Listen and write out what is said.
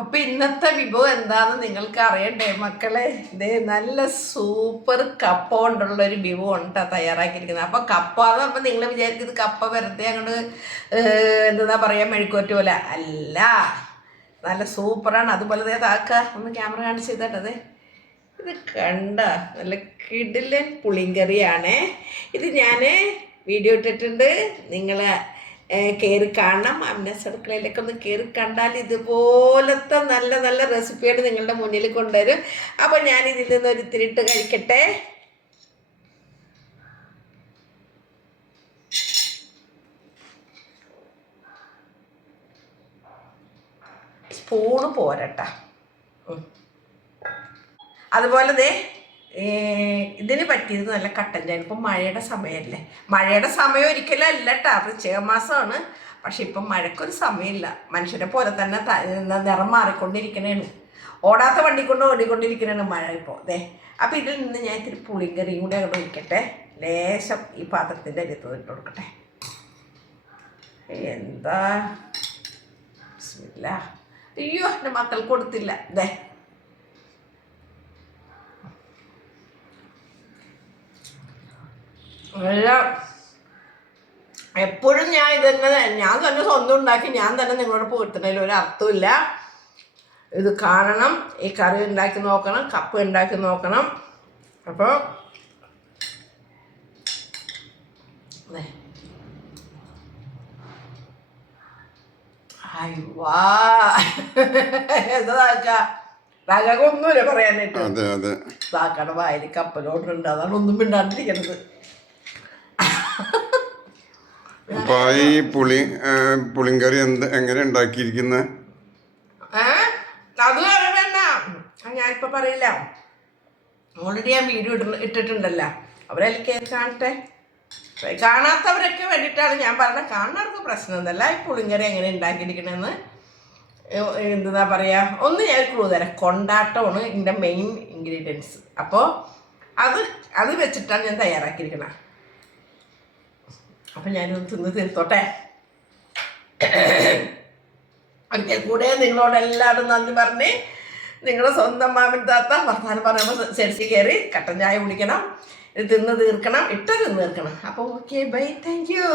അപ്പൊ ഇന്നത്തെ വിഭവം എന്താണെന്ന് നിങ്ങൾക്ക് അറിയണ്ടേ മക്കളെ? ഇതേ നല്ല സൂപ്പർ കപ്പ കൊണ്ടുള്ള ഒരു വിഭവം ഉണ്ടാ തയ്യാറാക്കിയിരിക്കുന്നത്. അപ്പൊ കപ്പ എന്ന് പറയുമ്പോൾ നിങ്ങൾ വിചാരിക്കുന്നത് കപ്പ വെറുതെ അങ്ങോട്ട് എന്താ പറയാ മെഴുക്കുവറ്റ പോലെ. അല്ല നല്ല സൂപ്പറാണ്. അതുപോലെ താക്ക ഒന്ന് ക്യാമറ കാണിച്ച് ചെയ്തട്ടത് ഇത് കണ്ട നല്ല കിടിലൻ പുളിങ്കറിയാണേ. ഇത് ഞാൻ വീഡിയോ ഇട്ടിട്ടുണ്ട്. നിങ്ങൾ കയറി കാണണം. അമ്നസ് അടുക്കളയിലൊക്കെ ഒന്ന് കയറി കണ്ടാൽ ഇതുപോലത്തെ നല്ല നല്ല റെസിപ്പിയാണ് നിങ്ങളുടെ മുന്നിൽ കൊണ്ടുവരും. അപ്പോൾ ഞാൻ ഇതിൽ നിന്ന് ഒരു തിരിട്ട് കഴിക്കട്ടെ. സ്പൂണ് പോരട്ട. അതുപോലെ ദേ ഇതിന് പറ്റിയത് നല്ല കട്ടൻ ചായ. ഇപ്പം മഴയുടെ സമയമല്ലേ മഴയുടെ സമയം ഒരിക്കലും അല്ല കേട്ടോ വൃശ്ചിക മാസമാണ്. പക്ഷെ ഇപ്പം മഴക്കൊരു സമയമില്ല. മനുഷ്യരെ പോലെ തന്നെ നിറം മാറിക്കൊണ്ടിരിക്കണേണ്. ഓടാത്ത വണ്ടി കൊണ്ട് ഓടിക്കൊണ്ടിരിക്കണേണ് മഴ ഇപ്പോൾ അതെ അപ്പോൾ ഇതിൽ നിന്ന് ഞാൻ ഇത്തിരി പുളിങ്കറിയും കൂടി അങ്ങോട്ട് ഒഴിക്കട്ടെ. ലേശം ഈ പാത്രത്തിന്റെ അരിത്ത് ഇട്ട് കൊടുക്കട്ടെ. എന്താ. അയ്യോ എന്റെ മക്കൾ കൊടുത്തില്ല. ദേ നല്ല എപ്പോഴും ഞാൻ ഇതന്നെ ഞാൻ തന്നെ സ്വന്തം ഉണ്ടാക്കി ഞാൻ തന്നെ നിങ്ങളോട് പോയിട്ടുണ്ടെങ്കിൽ ഒരു അർത്ഥമില്ല ഇത് കാണണം ഈ കറി ഉണ്ടാക്കി നോക്കണം കപ്പ് ഉണ്ടാക്കി നോക്കണം. അപ്പോൾ ഒന്നുമില്ല പറയാനായിട്ട്. താക്കട വായിൽ കപ്പലോട്ടുണ്ട് അതാണ് ഒന്നും മിണ്ടാണ്ടിരിക്കണത്. അപ്പൊ ഈ പുളി പുളിങ്കറി എന്ത് എങ്ങനെ ഉണ്ടാക്കിയിരിക്കുന്നത്? അത് വേണ്ട. പറയില്ല. ഓൾറെഡി ഞാൻ വീഡിയോ ഇട ഇട്ടിട്ടുണ്ടല്ലോ. അവരെല്ലാം കാണട്ടെ. കാണാത്തവരൊക്കെ വേണ്ടിയിട്ടാണ് ഞാൻ പറഞ്ഞത്. കാണുന്നവർക്ക് പ്രശ്നമൊന്നുമല്ല ഈ പുളിങ്കറി എങ്ങനെ ഉണ്ടാക്കിയിരിക്കണമെന്ന് എന്താ പറയുക ഒന്ന് ഞാൻ ക്ലൂ തരാം. കൊണ്ടാട്ടമാണ് ഇതിന്റെ മെയിൻ ഇൻഗ്രീഡിയൻസ് അപ്പോൾ അത് അത് വെച്ചിട്ടാണ് ഞാൻ തയ്യാറാക്കിയിരിക്കുന്നത് അപ്പം ഞാനൊന്ന് തിന്ന് തീർത്തോട്ടെ. ഒരിക്കൽ കൂടെ നിങ്ങളോട് എല്ലാവരും നന്ദി പറഞ്ഞ് നിങ്ങളുടെ സ്വന്തം മാമൻ താത്ത വർത്താനം പറയുമ്പോൾ സെൽസി കയറി കട്ടൻ ചായ കുടിക്കണം ഇത് തിന്ന് തീർക്കണം ഇട്ട് തിന്ന് തീർക്കണം. അപ്പോൾ ഓക്കെ ബൈ താങ്ക് യു